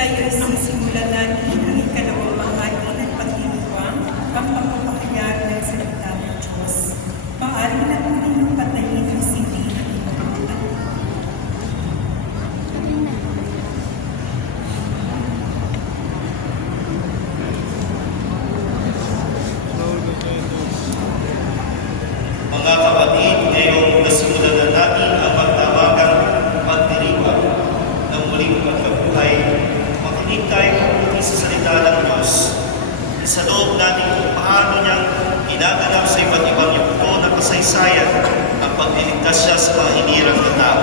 Kayo'y sisimulan natin ang ikalawang bahagi ng pagdiriwang pagpapahayag ng salita ng Diyos. Maaari na po ninyong patayin ang CD ng inyong mga anak. Mga kapatid, ngayong nasimulan na natin ang pagtawagang pagdiriwang ng muling pagkabuhay, makinig tayo mabuti sa salita ng Diyos. Sa loob natin kung paano niyang ginaganap sa iba't ibang yugto na kasaysayan ang pagliligtas siya sa mga hinirang na tao.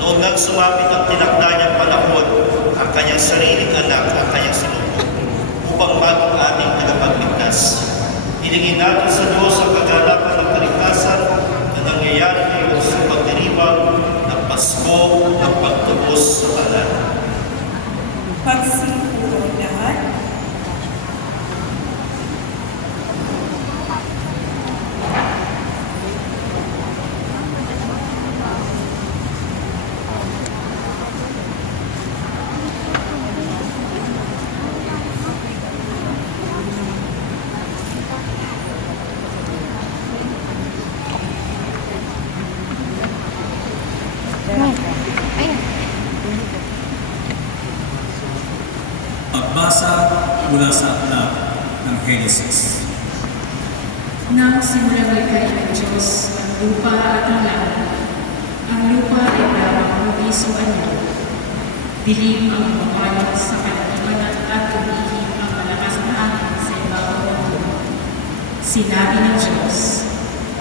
Noon nang sumapit ang tinakda niyang panahon, ang kanyang sariling anak, ang kanyang sinubok, upang maging ating tagapagligtas. Hilingin natin sa Diyos ang kagalakan ng kaligtasan na nangyayari ngayon sa pagdiriwang ng Pasko ng pagtubos sa kalan. Pagsipulang lahat. Pagbasa mula sa aklat ng Genesis. Nang simulang likhain ng Diyos ang lupa at ang langit, ang lupa ay lamang nabisuan niya. Dilim ang bumabalot sa kalaliman at tumihim ang malakas na hangin sa ibabaw ng lupa. Sinabi ng Diyos,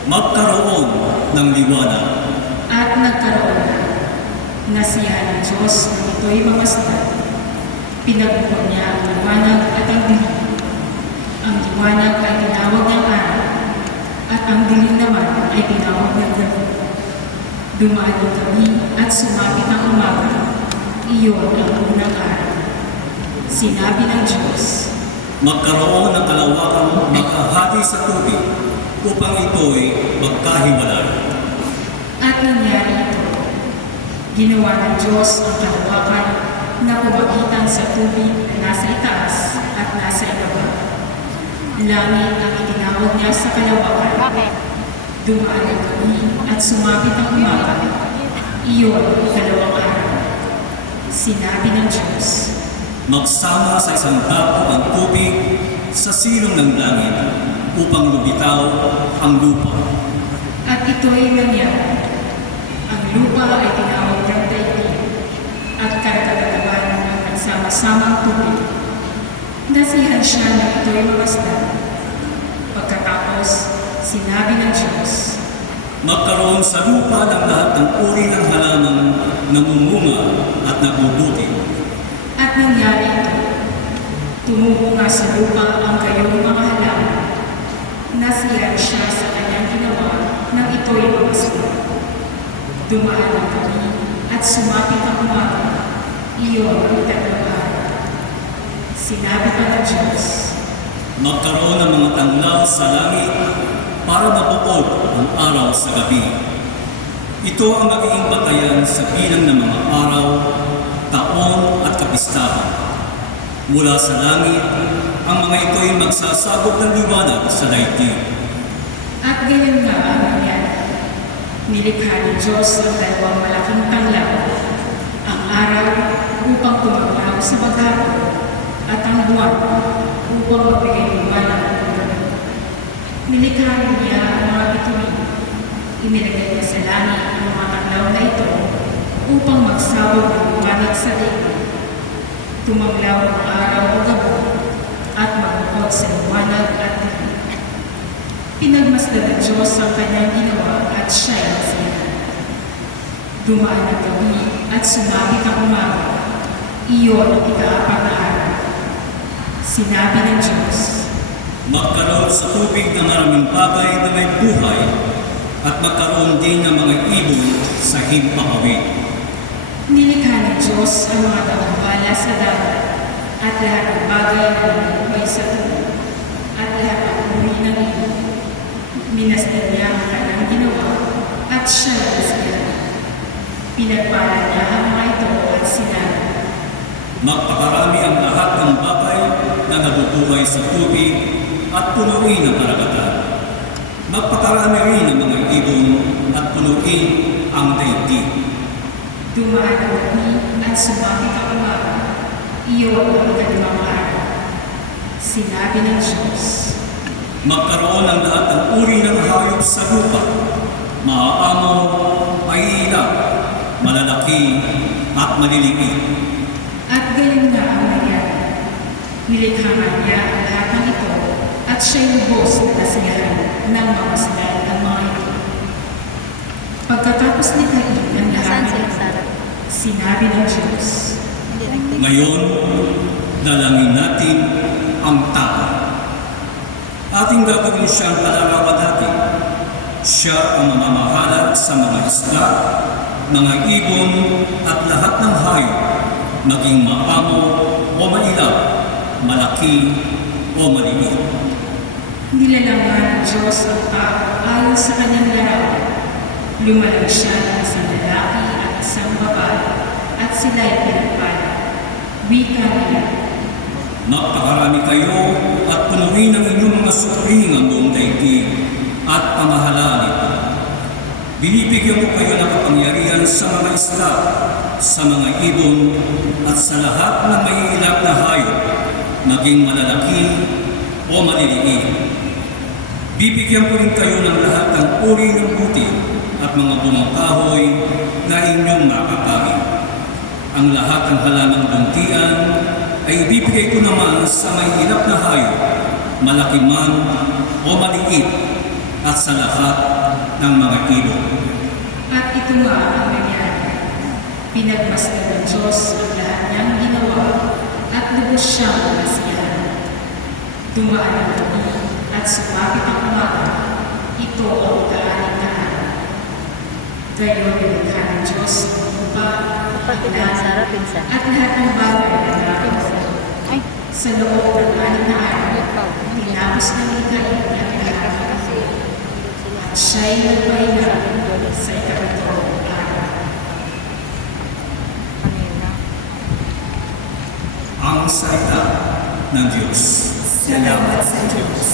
Magkaroon ng liwanag. at nagkaroon na. Nasiyahan ng Diyos na ito'y mamasdan. Pinagbukan niya ang liwanag at ang dilim. Ang liwanag ay tinawag ng araw, at ang dilim naman ay tinawag ng gabi. Dumaan ang gabi at sumapit ang umaga. Iyon ang unang araw. Sinabi ng Diyos, Magkaroon ng kalawakang makahati sa tubig upang ito'y magkahiwalay. at nangyari ito. Ginawa ng Diyos ang kalawakan na pumagitan sa tubig na nasa itaas at nasa ibaba. Langit ang itinawag niya sa kalawakan. Dumaan ang gabi at sumapit ang umaga. Iyon ang ikalawang araw. Sinabi ng Diyos, Magsama sa isang dako ang tubig sa silong ng langit upang lumitaw ang lupa. at ito'y nangyari. Ang lupa ay tinawag ng daigdig at karagadagan ang nagsama-samang tubig. Nasihan siya na ito'y mamasdan. Pagkatapos, sinabi ng Diyos, Magkaroon sa lupa ng lahat ng uri ng halamang namumunga at nabubuti. at nangyari ito. Tumungo sa lupa ang gayong mga halaman. Nasiyahan siya sa kanyang ginawa nang ito'y mamasdan. Dumaan ang gabi at sumapit ang umaga. Iyon ang itatlong araw. Sinabi pa ng Diyos, Magkaroon ng mga tanglaw sa langit para mabuod ang araw sa gabi. Ito ang magiging batayan sa bilang ng mga araw, taon at kapistahan. Mula sa langit, ang mga ito'y magsasabog ng liwanag sa daigdig. at ganyan nga ang nangyari. Nilikha ni Diyos ang dalawang malaking tanglaw, ang araw upang tumaglaw sa maghapon, at ang buwan upang magbigay liwanag ng gabi. Nilikha niya ang mga bituin. Inilagay niya sa langit ang mga tanglaw na ito upang magsabog ng liwanag sa daigdig. Tumaglaw ang araw o gabi at magbukod sa liwanag at dilim. Pinagmasdan ng Diyos ang kanyang ginawa at siya'y nasiyahan. Dumaan ang gabi at sumabit ang umaga. Iyon ang ikaapat na araw. Sinabi ng Diyos, Magkaroon sa tubig ng maraming bagay na may buhay at magkaroon din ng mga ibon sa himpapawid. nilikha ng Diyos ang mga daungbala sa dagat at lahat ng bagay na namubuhay sa tubig at lahat ng uri ng ibon. Minasdan niya ang kanyang ginawa at siya ay nasiyahan. Pinagpala niya ang mga ito at sinabi, Magpakara at punuin ang karagatan. Magpakarami rin ang mga ibon at punuin ang daigdig. Dumaan ang gabi at sumapit ang umaga. Iyo ang ikalimang araw. Sinabi ng Diyos, Magkaroon ng lahat ng uri ng hayop sa lupa, maaamo, maiilaw, malalaki at maliliit. at gayon nga ang nangyari. Nilikha nga niya ang lahat ng ito at siya'y lubos na nasiyahan ng mamasdan ang mga ito. Pagkatapos likhain ang lahat Saan ng sila, ito, Sarah? sinabi ng Diyos, Hindi nag-text. Ngayon, dalangin natin ang tao. Ating gagawin siyang kalarawan natin. Siya ang mamamahala sa mga isda, mga ibon at lahat ng hayop, maging maamo o mailaw, malaki o maliit. nilalangan ng Diyos ang tao ayon sa kanyang larawan. Lumalang siya ng isang lalaki at isang babae at sila'y pinagpala. Wika niya, Magpakarami kayo at punuin ang inyong mga supling ang buong daigdig at pamahalaan ito. Binibigyan ko kayo ng kapangyarihan sa mga isda, sa mga ibon, at sa lahat ng maiilaw na hayop, maging malalaki o maliliit. Bibigyan ko rin kayo ng lahat ng uri ng buti at mga bungang kahoy na inyong makakain. Ang lahat ng halamang buntian ay ibibigay ko naman sa may ilap na hayop, malaki man o maliit, at sa lahat ng mga ibon. at ito nga ang nangyari. Pinagmasdan ng Diyos ang lahat niyang ginawa at lubos siyang nasiyahan. Dumaan ang gabi at sumapit ang umaga. Ito ang ika-anim na araw. Gayon nilikha ng Diyos ang lupa, Kapatid ng Sarah, pinsan. at lahat ng bagay na nakakita. Ay, Sa loob ng 6 na araw, ikaw. tinapos ng likhain ang lahat. Kasi, At siya'y nagpahinga sa ikapitong araw. kanina. Ang salita ng Diyos. Salamat sa Diyos.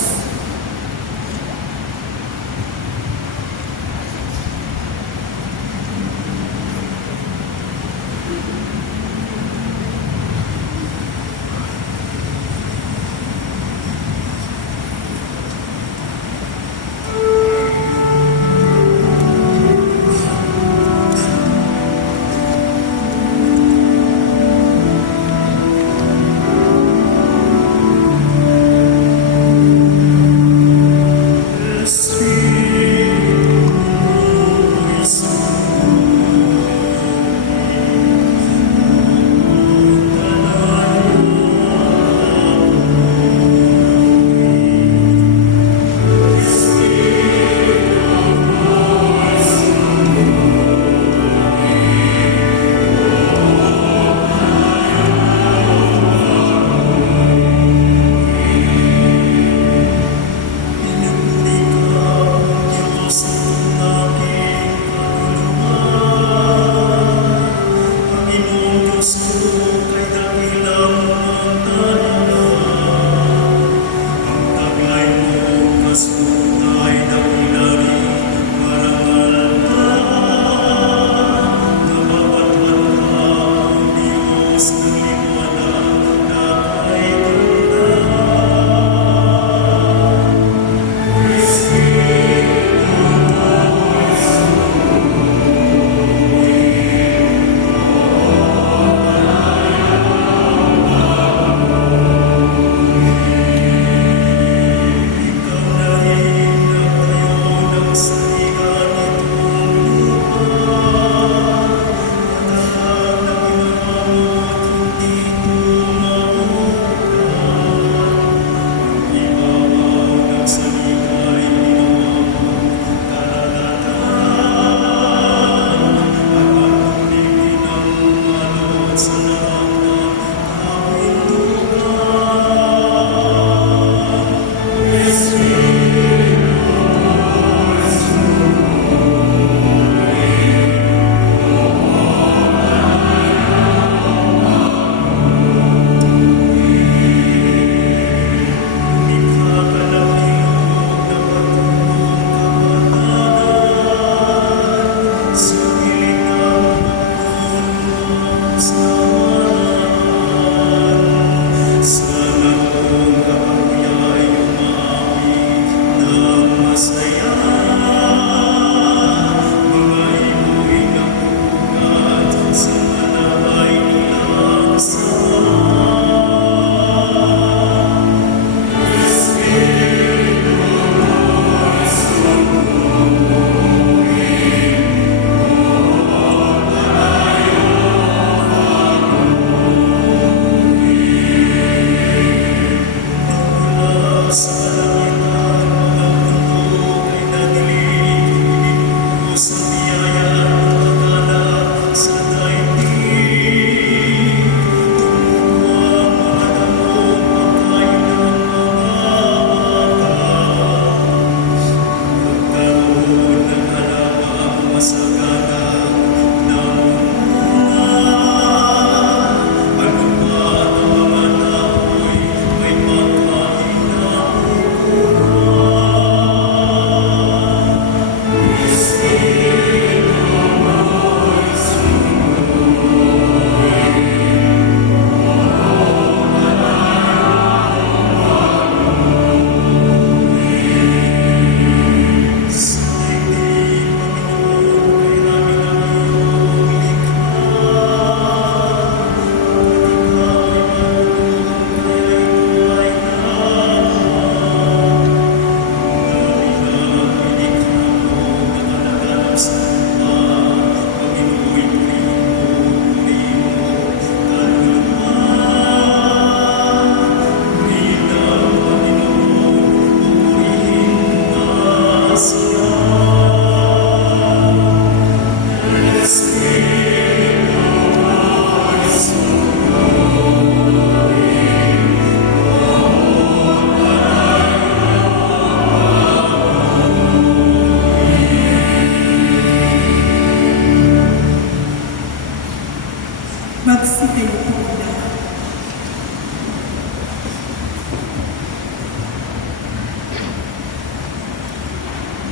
Magsitayo po na.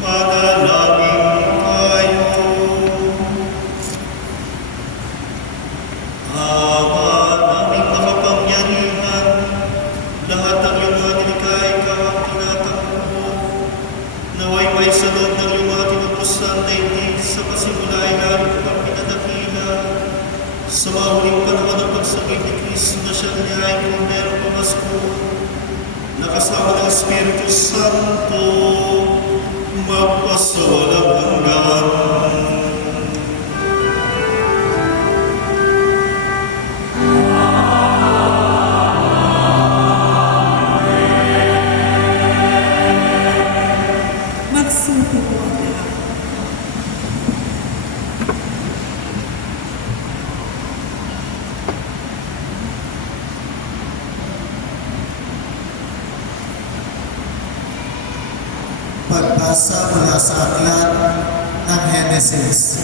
Manalangin tayo. Ama naming makapangyarihan, lahat ng iyong mga nilikha ikaw ang tinatakbo. Naway may sa loob ng iyong mga tinutusan daigdig sa pasimula ay lalo kang pinadakila. Sa mahuling panahon ng pagsagip ni Kristo na siya niya'y kundero pamasko, nakasama ng Espiritu Santo, magpasawalang hanggan. Magsuko po ang lahat. Pagbasa mula sa aklat ng Henesis.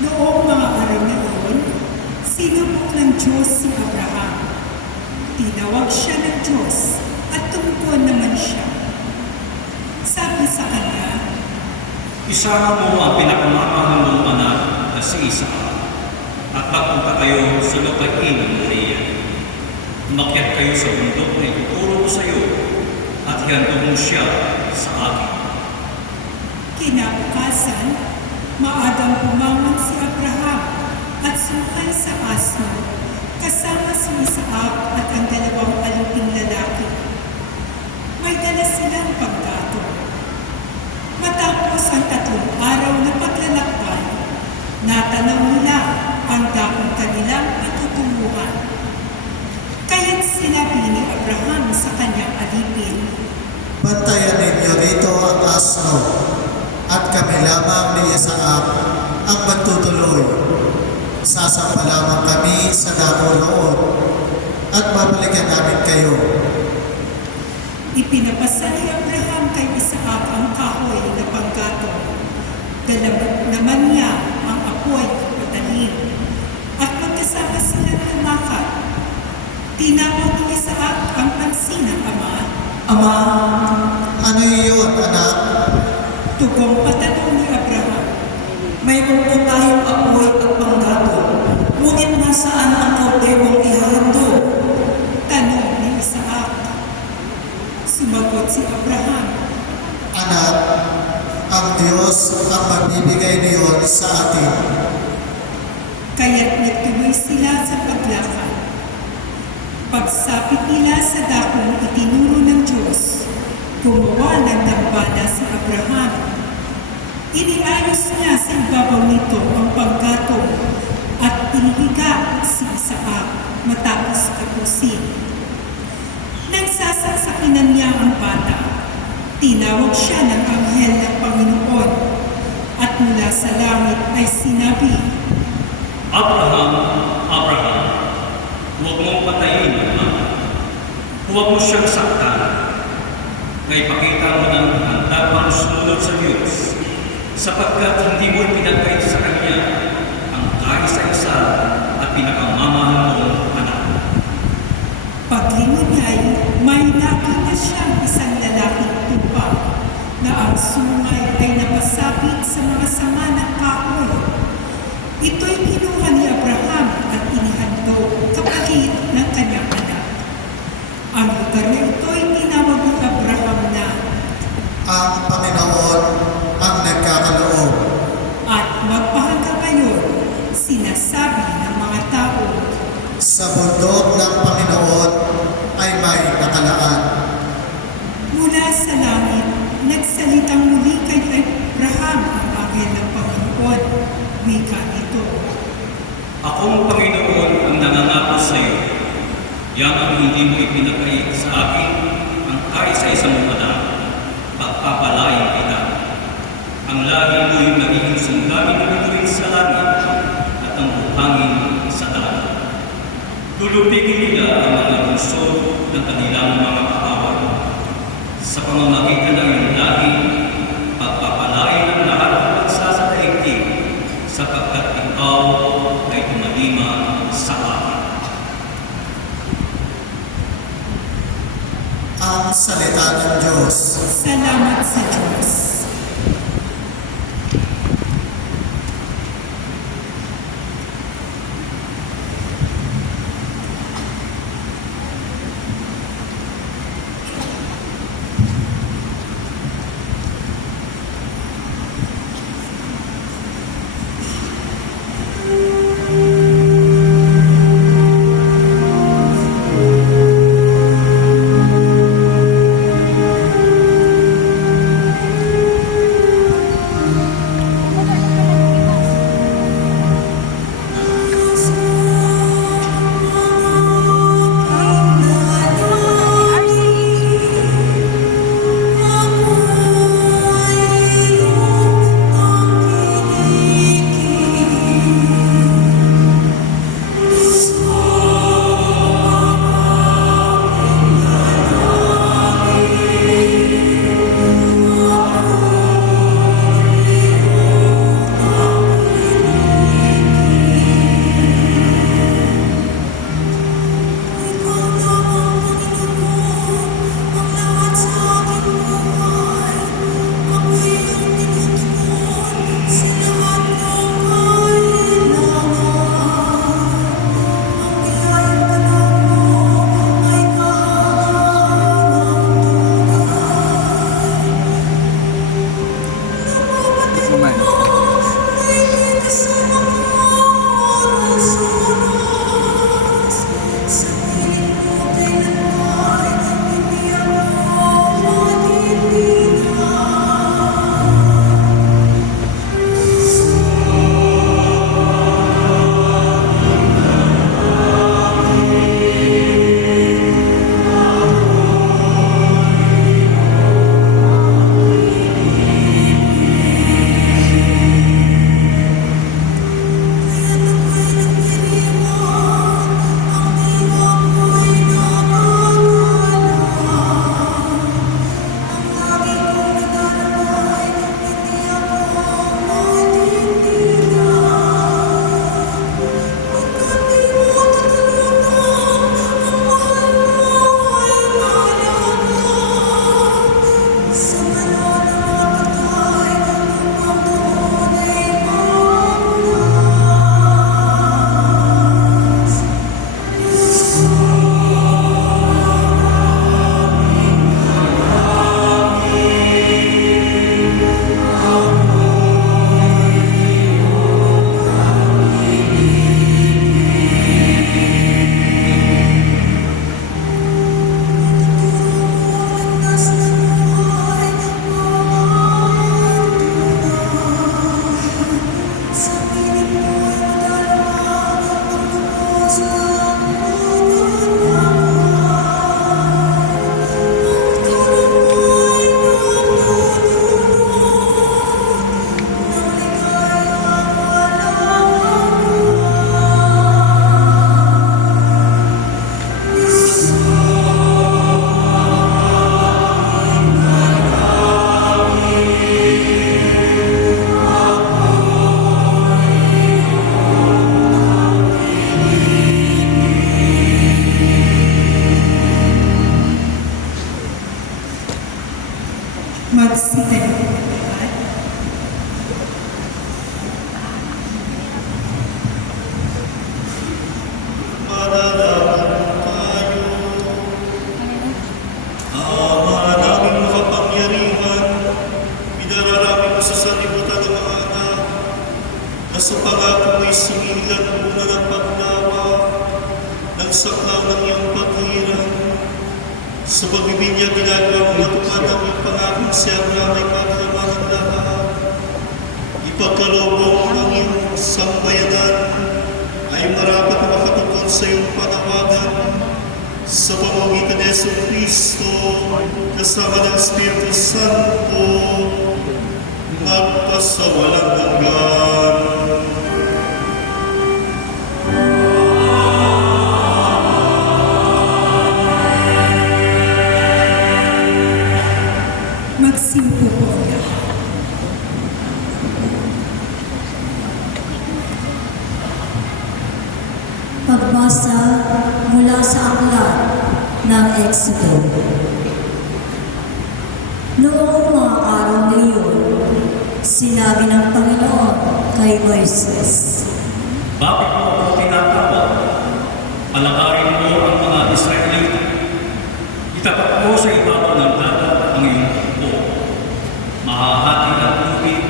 Noong mga araw na iyon, sinubok ng Diyos si Abraham. Tinawag siya ng Diyos at tumugon naman siya. Sabi sa kanya, Isama mo ang pinakamamahal mong anak na si Isaac at magpunta kayo sa lupain ng Moriah. Umakyat kayo sa bundok na ituturo ko sa iyo at ihandog mo siya sa akin. kinabukasan, maagang pumangon si Abraham at sumakay sa asno, kasama si Isaac at ang dalawang aliping lalaki. May dala silang panggato. Matapos ang 3 araw na paglalakbay, natanaw nila ang dakong kanilang patutunguhan. Kaya't sinabi ni Abraham sa kanyang alipin, Bantayan ninyo rito ang asno, at kami lamang ni Isaac ang magtutuloy. Sasamba lamang kami sa dako roon, at babalikan namin kayo. Ipinapasa ni Abraham kay Isaac ang kahoy na panggato. Dala naman niya ang apoy at patalim. At magkasama silang lumakad. Tinawag ni Isaac ang pansin ng ama. Ama, ano iyon, anak? Tugong patanong ni Abraham. May kung tayong apoy at panggato. at si Abraham. Anak, ang Diyos ang magbibigay niyon sa atin. Kaya't nagtuloy sila sa paglakad. Pagsapit nila sa dakong itinuro ng Diyos, gumawa ng dambana si Abraham. Iniayos niya sa ibabaw nito ang panggatong at inihiga si Isaac matapos tapusin. Nagsasaksakinan niya ang bata. Tinawag siya ng anghel ng Panginoon at mula sa langit ay sinabi, Abraham, Abraham, huwag mong patayin ang ama. Huwag mo siyang saktan. Naipakita mo ng handa pang sumunod sa Diyos, sapagkat hindi mo pinagkait sa Kanya ang kaisa-isa at pinakamamahal mong anak. paglingon niya ay may nakita siyang isang lalaking tupa na ang sungay ay napasapit sa mga sanga ng kahoy. Ito'y kinuha ni Abraham at inihandog kapalit ng kanyang anak. Ang lugar na ito'y tinawag ni Abraham na Ang Panginoon ang nagkakaloob. at magpahanggang ngayon sinasabi ng mga tao, Sa bundok ng Panginoon ay may nakalaan. mula sa langit, nagsalitang muli kay Abraham ang anghel ng Panginoon. Wika ito. Akong Panginoon ang nangangako sa iyo. Yang ang hindi mo ipinagkait sa akin ang kaisa-isa mong anak. Pagpapalain kita. Ang lahi mo'y magiging sundalo ng bituin sa langit at ang buhangin sa dagat. Lulupigin nila ang mga lungsod ng kanilang mga katawan. Sa pamamagitan ng iyong lahi, pagpapalain ang lahat ng bansa sa daigdig, sapagkat ikaw ay tumalima sa akin. Ang salita ng Diyos. Salamat sa Diyos. saklaw ng iyong paghirap. Sa pagbibig niya ginagawa mo matupad ang iyong pangakong si Abraham ay paglamangan lahat. Ipagkaloob ng iyong sambayanan ay marapat na makatupad sa iyong panawagan sa pamamagitan ni Yesu Cristo kasama ng Espiritu Santo magpasawalang hanggan. Magsimpo po ang lahat. Pagbasa mula sa aklat ng Exodo. Noong mga araw na iyon, sinabi ng Panginoon kay Moises, Bakit mo ako tinatawag? Palakarin mo ang mga Israelita. Itapat mo sa ibabaw ng dagat ang iyong tubo. Mahahati ang tubig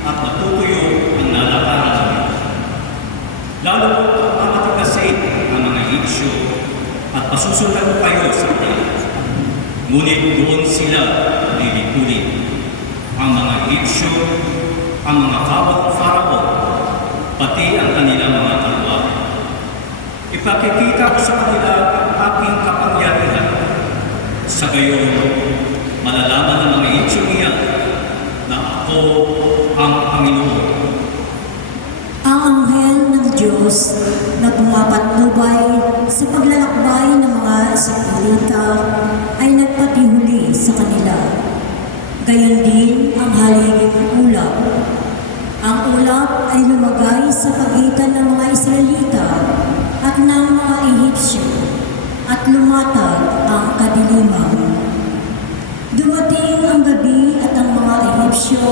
at matutuyo ang nalakaran ng ito. Lalo mo amatikasin ang mga Egyptyo at pasusundan kayo sa dagat. Ngunit doon sila lilipulin. Ang mga Egyptyo, ang mga kawat ng Pharaoh, pati ang kanilang mga kalwa. Ipakikita ko sa kanila ang aking kapangyarihan. Sa gayon, malalaman ng mga Egyptyo niyan na ako ang Panginoon. ang anghel ng Diyos na pumapatnubay sa paglalakbay ng mga Israelita ay nagpatihuli sa kanila. Gayon din ang haliging ulap. Ang ulap ay lumagay sa pagitan ng mga Israelita at ng mga Ehipsyo at lumatag ang kadiliman. Dumating ang gabi at ang mga Ehipsyo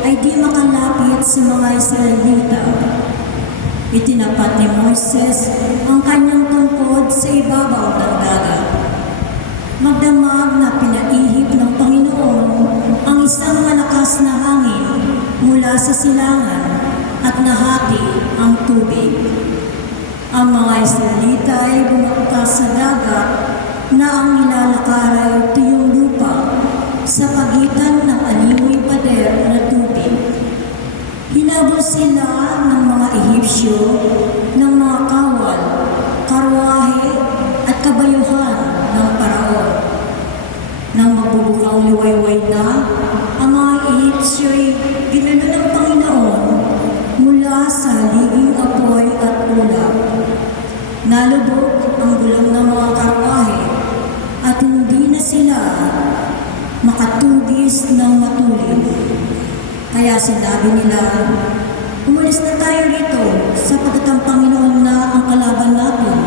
ay di makalapit sa mga Israelita. Itinapat ni Moises ang kanyang tungkod sa ibabaw ng dagat. Magdamag na pinaihip ng Panginoon ang isang malakas na hangin mula sa silangan at nahati ang tubig. Ang mga Israelita ay bumagtas sa dagat na ang nilalakaran tuyong lupa sa pagitan ng alimoy pader na tubig. Hinabol sila ng mga Ehipsyo ng mga kawal, karwahe at kabayuhan ng Paraon. Nang magbubukang liwayway na, ang mga Ehipsyo ay ginano ng Panginoon mula sa haliging apoy at ulap. Nalubog ang gulong ng mga karwahe at hindi na sila makatugis ng matulid. Kaya sinabi nila, umalis na tayo rito sapagkat ang Panginoon na ang kalaban natin.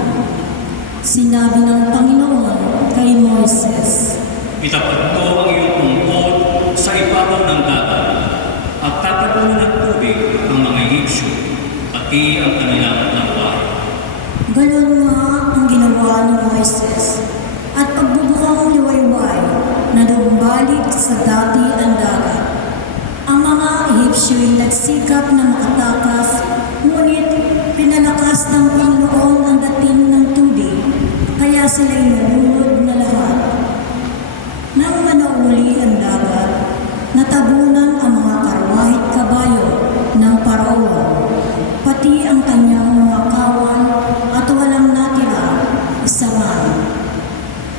Sinabi ng Panginoon kay Moises, Itapat mo ang iyong tungkod sa ibabaw ng dagat at tatagunan ng tubig ang mga Egyptyo, pati ang kanilang lawahe. ganon nga ang ginawa ni Moises at pagbubukang liwayway na dumbalik sa dati ang dagat. Ang mga Ehipsyo ay nagsikap na makatakas, ngunit pinalakas ng Panginoon ang dating ng tubig, kaya sila'y nalunod na lahat. Nang manauli ang dagat, natabunan ang mga karwahit kabayo ng Paraon, pati ang kanyang mga kawal at walang natira isa man.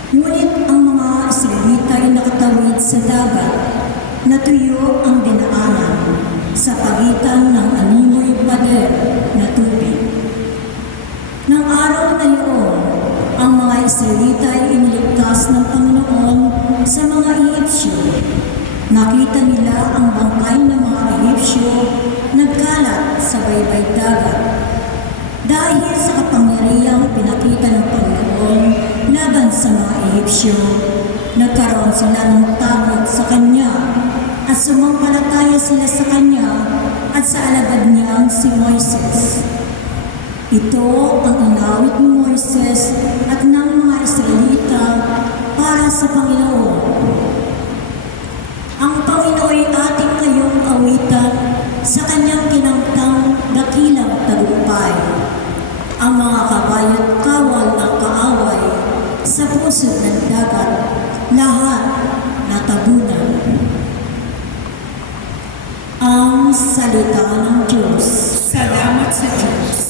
Ngunit ang mga Israelita ay nakatawid sa dagat, natuyo ang dinaanan sa pagitan ng animoy pader na tubig. Nang araw na iyon, ang mga Israelita ay iniligtas ng Panginoon sa mga Ehipsyo. Nakita nila ang bangkay ng mga Ehipsyo nagkalat sa baybay dagat. Dahil sa kapangyarihang pinakita ng Panginoon laban sa mga Ehipsyo, nagkaroon sila ng takot sa Kanya at sumampalataya sila sa Kanya at sa alagad niyang si Moises. Ito ang inawit ni Moises at ng mga Israelita para sa Panginoon. Ang Panginoon ay ating ngayong awitan sa Kanyang kinamtang dakilang tagumpay. Ang mga kabayo at kawal ng pusod ng dagat, lahat natabunan. Ang salita ng Diyos. Salamat sa Diyos.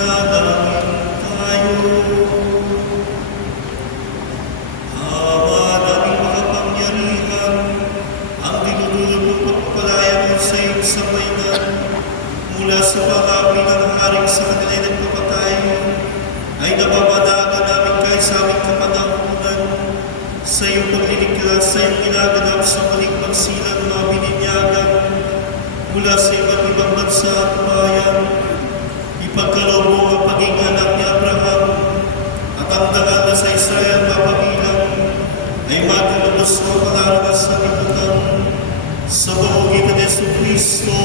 Manalangin tayo. Ama naming makapangyarihan, ang dinudulog mong pagpapalaya mo sa iyong sambayanan mula sa pangapi ng haring sa kanila'y nagpapatay, ay nababadagan namin kahit sa aming kapanahunan sa iyong pagliligtas, sa iyong ginaganap sa muling pagsilang mga bininyagan mula sa iba't ibang bansa at bayan. Ipagkaloob mo ang pagiging anak ni Abraham at ang dangal na sa Israel mapagilang ay matulubos mo pag-aragas sa liputan sa pamamagitan ni Jesucristo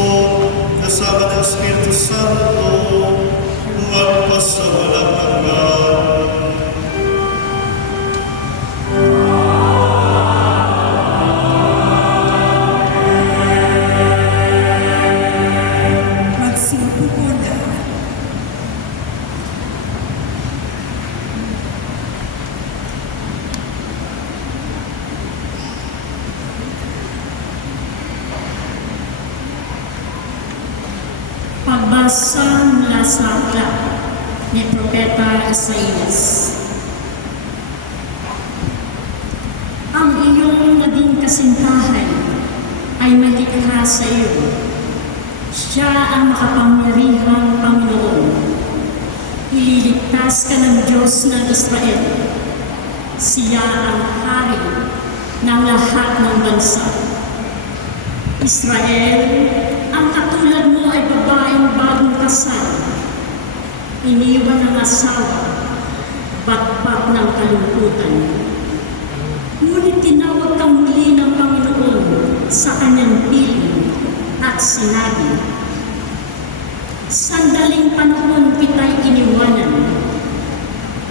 kasama ng Espiritu Santo magpasawalang hanggan. Magsiupo po lahat. Pagbasa mula sa aklat ni Propeta Isaias. Ang iyong naging kasintahan ay malikha sa iyo. Siya ang makapangyarihang Panginoon. Ililigtas ka ng Diyos ng Israel. Siya ang hari ng lahat ng bansa. Israel, ang katulad mo ay babaeng bagong kasal. Iniwan ng asawa, batbat ng kalungkutan. Ngunit tinawag kang muli ng Panginoon sa kanyang piling at sinabi, sandaling panahon kita'y iniwanan,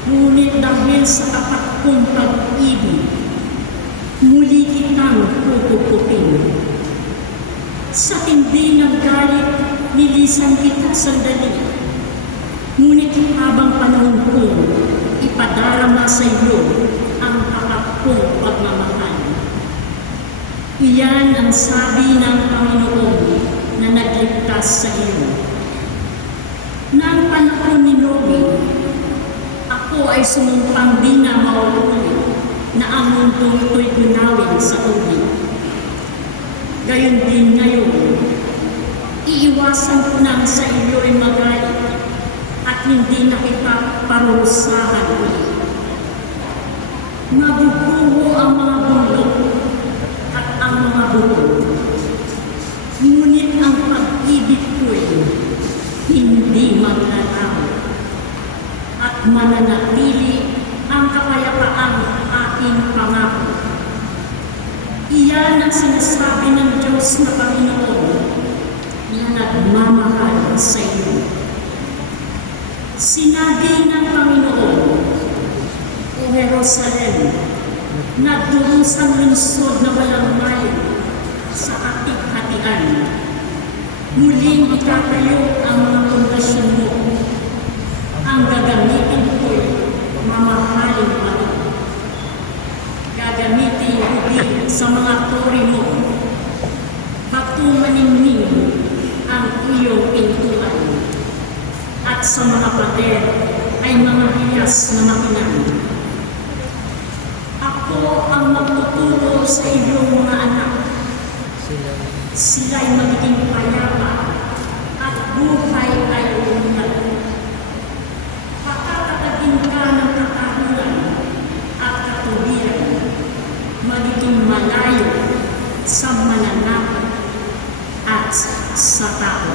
ngunit dahil sa tapat kong pag-ibig, muli kitang pupupupin. Sa tindi ng galit, nilisan kita sandali. Ngunit habang panahon ko, ipadarama sa iyo ang tapat kong pagmamahal. Iyan ang sabi ng Panginoon na nagligtas sa iyo. Nang panahon ni Noe, ako ay sumumpang di na mauulit na ang mundong ito'y gunawin sa tubig. Gayon din ngayon, iiwasan ko nang sa iyo ay magalit at hindi na kita parusahan ulit. Maguguho ang mga bundok at ang mga bukod. Ngunit ang pag-ibig ko'y hindi maglalaw at mananatili ang kapayapaang aking pangako. Iyan ang sinasabi ng Diyos na Panginoon na nagmamahal sa iyo. Sinabi ng Panginoon, O Jerusalem, nagdurusang lungsod na walang mayo sa katig-hatian. Muling itatayo ang mga pundasyon mo. Ang gagamitin ko'y mamahaling bato. Gagamitin ko din sa mga tori mo. Patumaningning ang iyong pintuan. At sa mga pader ay mga hiyas na makinan. Ako ang magtuturo sa iyong mga anak. Sila'y magiging payapa at buhay ay umunad. Pagkakatagin ka ng katahulan at katuwiran, magiging malayo sa mananakot at sa tao.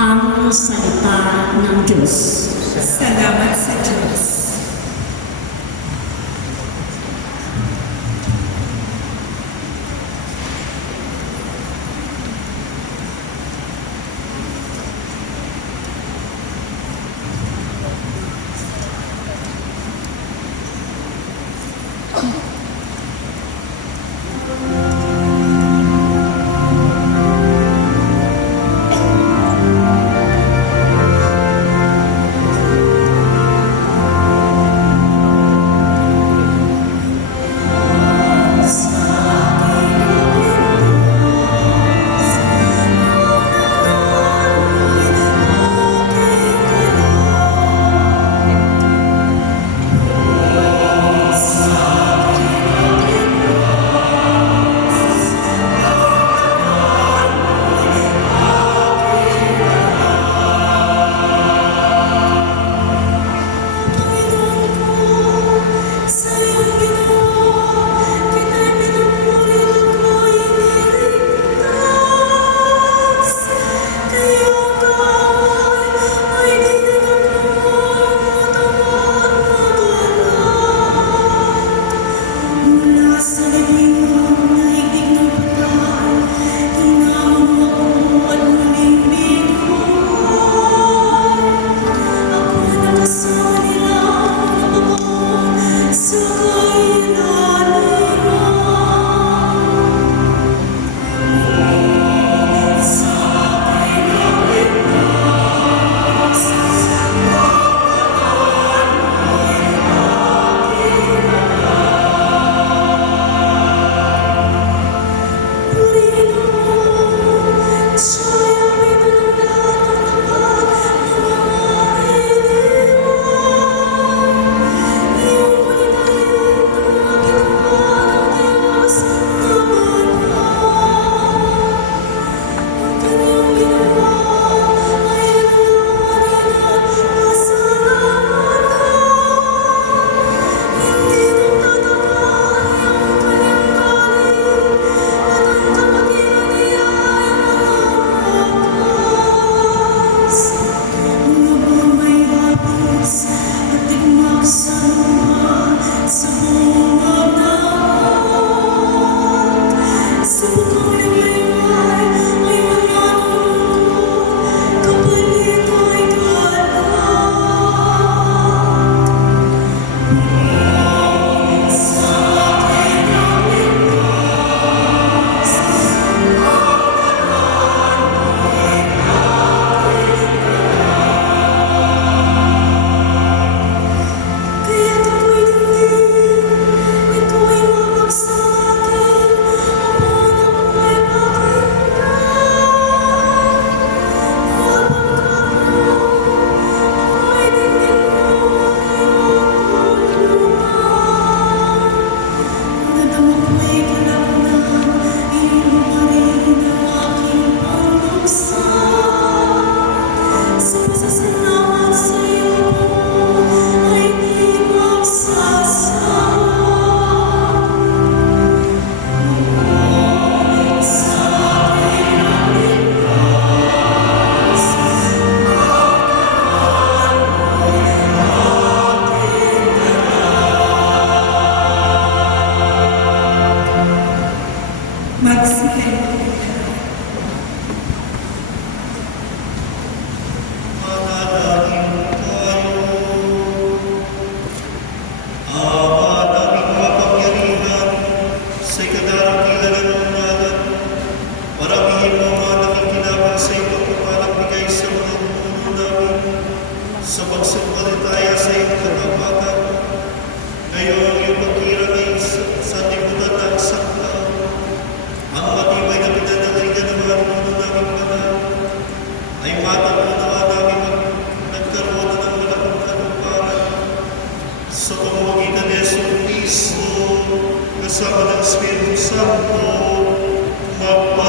Ang salita ng Diyos. Salamat sa Diyos.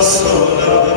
sa walang